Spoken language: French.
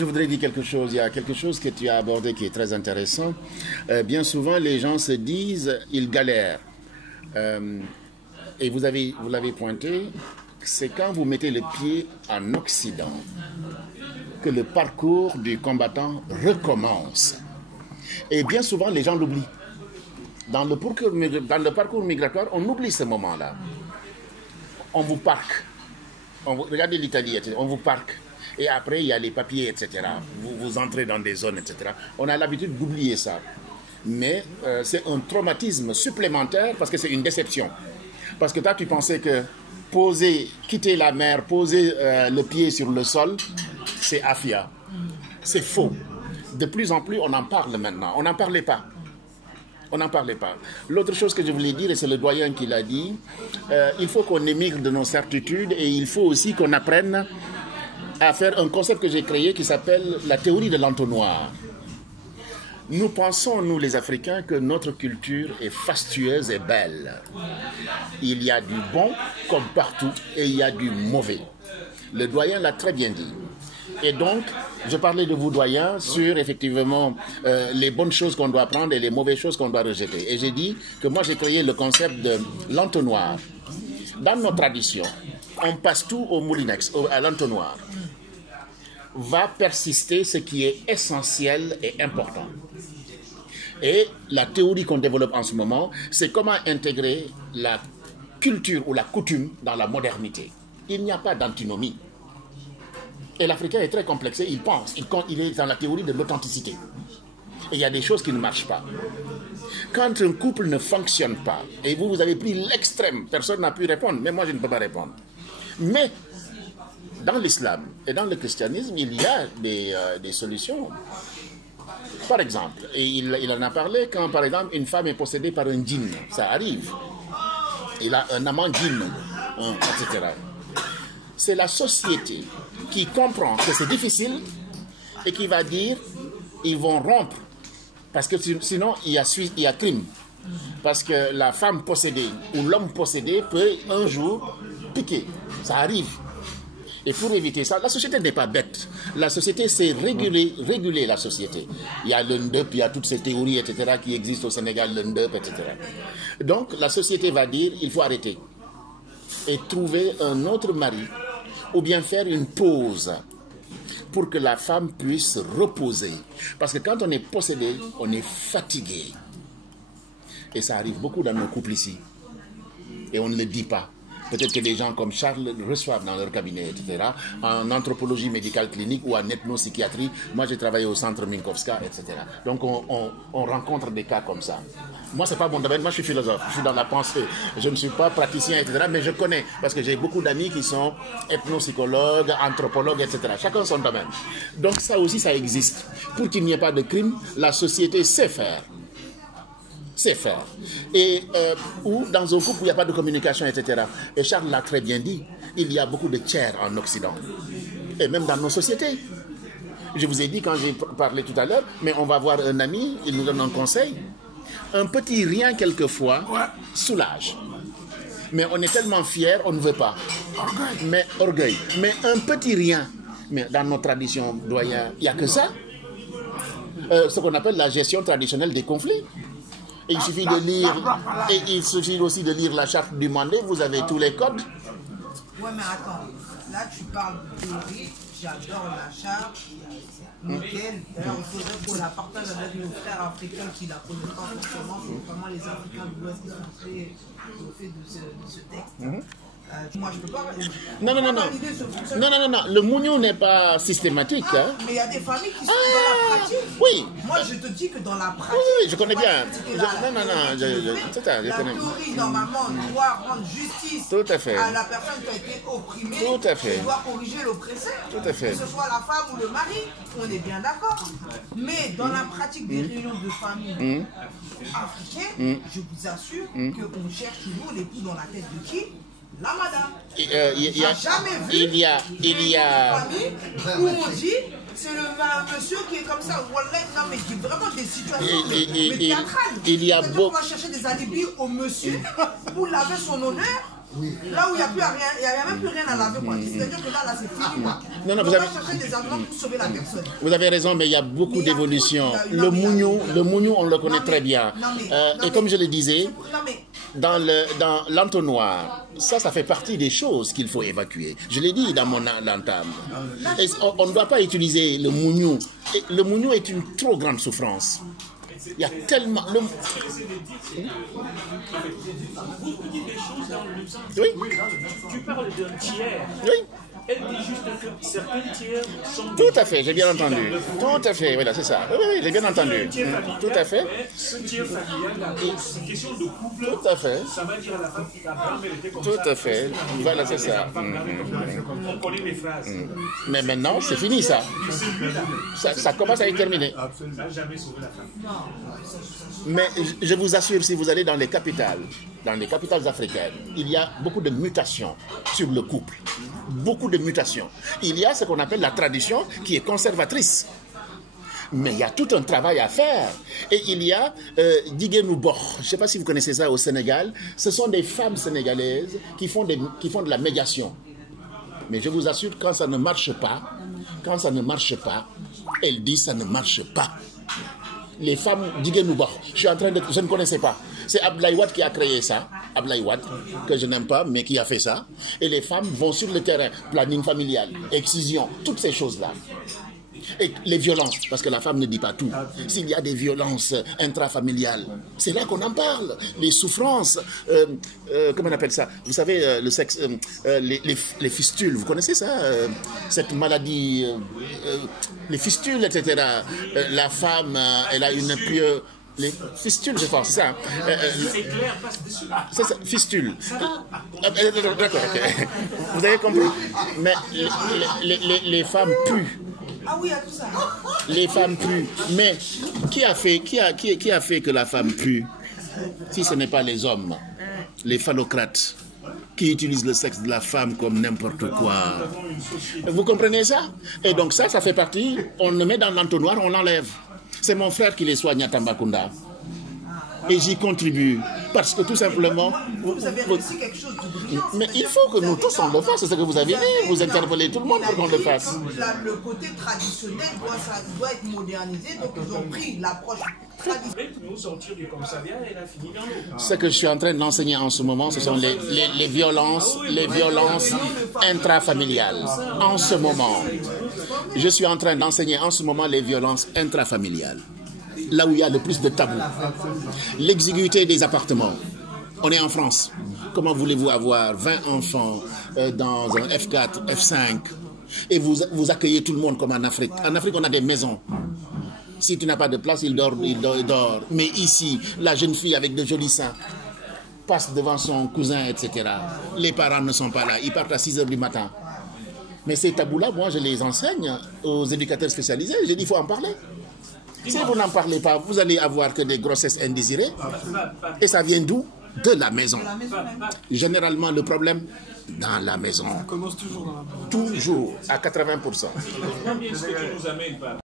Je voudrais dire quelque chose. Il y a quelque chose que tu as abordé qui est très intéressant. Bien souvent, les gens se disent, ils galèrent. Et vous l'avez pointé, c'est quand vous mettez le pied en Occident que le parcours du combattant recommence. Et bien souvent, les gens l'oublient. Dans le parcours migratoire, on oublie ce moment-là. On vous parque. Regardez l'Italie, on vous parque. Et après, il y a les papiers, etc. Vous entrez dans des zones, etc. On a l'habitude d'oublier ça. Mais c'est un traumatisme supplémentaire parce que c'est une déception. Parce que toi, tu pensais que quitter la mer, poser le pied sur le sol, c'est affia. C'est faux. De plus en plus, on en parle maintenant. On n'en parlait pas. On n'en parlait pas. L'autre chose que je voulais dire, et c'est le doyen qui l'a dit, il faut qu'on émigre de nos certitudes et il faut aussi qu'on apprenne à faire un concept que j'ai créé qui s'appelle la théorie de l'entonnoir. Nous pensons, nous les Africains, que notre culture est fastueuse et belle. Il y a du bon comme partout et il y a du mauvais. Le doyen l'a très bien dit. Et donc, je parlais de vous, doyen, sur effectivement les bonnes choses qu'on doit prendre et les mauvaises choses qu'on doit rejeter. Et j'ai dit que moi j'ai créé le concept de l'entonnoir. Dans nos traditions, on passe tout au moulinex, à l'entonnoir. Va persister ce qui est essentiel et important. Et la théorie qu'on développe en ce moment, c'est comment intégrer la culture ou la coutume dans la modernité. Il n'y a pas d'antinomie. Et l'Africain est très complexé, il pense, il est dans la théorie de l'authenticité. Et il y a des choses qui ne marchent pas. Quand un couple ne fonctionne pas, et vous avez pris l'extrême, personne n'a pu répondre, mais moi je ne peux pas répondre. Mais dans l'islam et dans le christianisme, il y a des solutions. Par exemple, et il en a parlé quand, par exemple, une femme est possédée par un djinn. Ça arrive. Il a un amant djinn, etc. C'est la société qui comprend que c'est difficile et qui va dire ils vont rompre. Parce que sinon, il y a crime. Parce que la femme possédée ou l'homme possédé peut un jour piquer. Ça arrive. Et pour éviter ça, la société n'est pas bête. La société, c'est réguler la société. Il y a l'UNDEP, il y a toutes ces théories, etc., qui existent au Sénégal, l'UNDEP, etc. Donc, la société va dire, il faut arrêter. Et trouver un autre mari, ou bien faire une pause, pour que la femme puisse reposer. Parce que quand on est possédé, on est fatigué. Et ça arrive beaucoup dans nos couples ici. Et on ne le dit pas. Peut-être que des gens comme Charles reçoivent dans leur cabinet, etc. En anthropologie médicale clinique ou en ethnopsychiatrie. Moi, j'ai travaillé au centre Minkowska, etc. Donc, on rencontre des cas comme ça. Moi, ce n'est pas mon domaine. Moi, je suis philosophe. Je suis dans la pensée. Je ne suis pas praticien, etc. Mais je connais. Parce que j'ai beaucoup d'amis qui sont ethnopsychologues, anthropologues, etc. Chacun son domaine. Donc, ça aussi, ça existe. Pour qu'il n'y ait pas de crime, la société sait faire. C'est faire. Et ou dans un couple où il n'y a pas de communication, etc. Et Charles l'a très bien dit, il y a beaucoup de tiers en Occident. Et même dans nos sociétés. Je vous ai dit quand j'ai parlé tout à l'heure, mais on va voir un ami, il nous donne un conseil. Un petit rien quelquefois soulage. Mais on est tellement fiers, on ne veut pas. Orgueil. Mais un petit rien. Mais dans nos traditions, doyen, il n'y a que ça. Ce qu'on appelle la gestion traditionnelle des conflits. Et il suffit de lire, et il suffit aussi de lire la charte du Mandé, vous avez tous les codes. Ouais, mais attends, là tu parles de théorie, j'adore la charte, nickel. D'ailleurs, il faudrait qu'on la partage avec nos frères africains qui la connaissent pas forcément, notamment les Africains de l'Ouest qui sont faits au fait de ce texte. Moi, je peux pas. Non. Le mougnou n'est pas systématique. Hein. Mais il y a des familles qui sont dans la pratique. Oui. Moi, je te dis que dans la pratique. Oui, je connais bien. La théorie, normalement, doit rendre justice tout à fait. À la personne qui a été opprimée. Tout à fait. Et doit corriger l'oppresseur. Tout à fait. Que ce soit la femme ou le mari, on est bien d'accord. Mais dans la pratique des réunions de famille africaines, je vous assure qu'on cherche toujours les coups dans la tête de qui? La madame. Il y a jamais vu. Il y a. Où on dit, c'est le monsieur qui est comme ça. Non, mais qui est vraiment des situations mais théâtrales. Il y a beaucoup. On va chercher des alibis au monsieur pour laver son honneur. Là où il n'y a plus rien, il n'y a même plus rien à laver. C'est-à-dire que là c'est fini. Non, on va chercher des arguments pour sauver la personne. Vous avez raison, mais il y a beaucoup d'évolutions. Le mougnou, on le connaît très bien. Et comme je le disais, dans l'entonnoir, ça fait partie des choses qu'il faut évacuer. Je l'ai dit dans mon entame. On ne doit pas utiliser le mougnou. Le mougnou est une trop grande souffrance. Il y a tellement... Vous dites des choses dans le même sens. Oui. Tu parles d'un tiers. Oui. Elle dit juste que certains tiers sont... Tout à fait, j'ai bien entendu. Tout à fait, voilà, c'est ça. Oui, j'ai bien entendu. Tout à fait. Un tiers familial, c'est une question de couple. Tout à fait. Ça va dire à la femme que ta grand-mère était comme ça. Tout à fait. Voilà, c'est ça. On connaît les phrases. Mais maintenant, c'est fini, ça. Ça commence à être terminé. Ça n'a jamais sauvé la femme. Mais je vous assure, si vous allez dans les capitales africaines, il y a beaucoup de mutations sur le couple. Beaucoup de mutations. Il y a ce qu'on appelle la tradition qui est conservatrice. Mais il y a tout un travail à faire. Et il y a Diguenou Bokh, je ne sais pas si vous connaissez ça au Sénégal, ce sont des femmes sénégalaises qui font de la médiation. Mais je vous assure, quand ça ne marche pas, elles disent ça ne marche pas. Les femmes Diguenou Bokh, je ne connaissais pas. C'est Abdoulaye Wade qui a créé ça, Abdoulaye Wade, que je n'aime pas, mais qui a fait ça. Et les femmes vont sur le terrain, planning familial, excision, toutes ces choses-là. Et les violences, parce que la femme ne dit pas tout. S'il y a des violences intrafamiliales, c'est là qu'on en parle. Les souffrances, comment on appelle ça? Vous savez, le sexe, les fistules, vous connaissez ça? Cette maladie, les fistules, etc. La femme, elle a une pieuse... Les fistules, je pense, c'est ça. C'est ça, fistule. D'accord, ok. Vous avez compris. Mais les femmes puent. Ah oui, il y a tout ça. Les femmes puent. Mais qui a fait que la femme pue? Si ce n'est pas les hommes, les phallocrates, qui utilisent le sexe de la femme comme n'importe quoi. Vous comprenez ça? Et donc ça fait partie, on le met dans l'entonnoir, on l'enlève. C'est mon frère qui les soigne à Tambacounda. Et j'y contribue. Parce que tout simplement... Vous avez réussi quelque chose de brillant. Mais il faut que nous tous on le fasse. C'est ce que vous avez dit. Vous interpellez tout le monde pour qu'on le fasse. Le côté traditionnel doit être modernisé. Donc ils ont pris l'approche traditionnelle. Nous sortir du commissariat et elle a fini dans l'eau. Ce que je suis en train d'enseigner en ce moment, ce sont les violences intrafamiliales. En ce moment, je suis en train d'enseigner en ce moment les violences intrafamiliales. Là où il y a le plus de tabous. L'exiguïté des appartements. On est en France. Comment voulez-vous avoir 20 enfants dans un F4, F5 et vous accueillez tout le monde comme en Afrique? En Afrique, on a des maisons. Si tu n'as pas de place, il dort. Mais ici, la jeune fille avec de jolis seins passe devant son cousin, etc. Les parents ne sont pas là. Ils partent à 6 h du matin. Mais ces tabous-là, moi, je les enseigne aux éducateurs spécialisés. Je dis, il faut en parler. Si vous n'en parlez pas, vous allez avoir que des grossesses indésirées. Et ça vient d'où? De la maison. Généralement, le problème, dans la maison. Ça commence toujours dans la maison. Toujours, à 80%. Combien est-ce que tu nous amènes par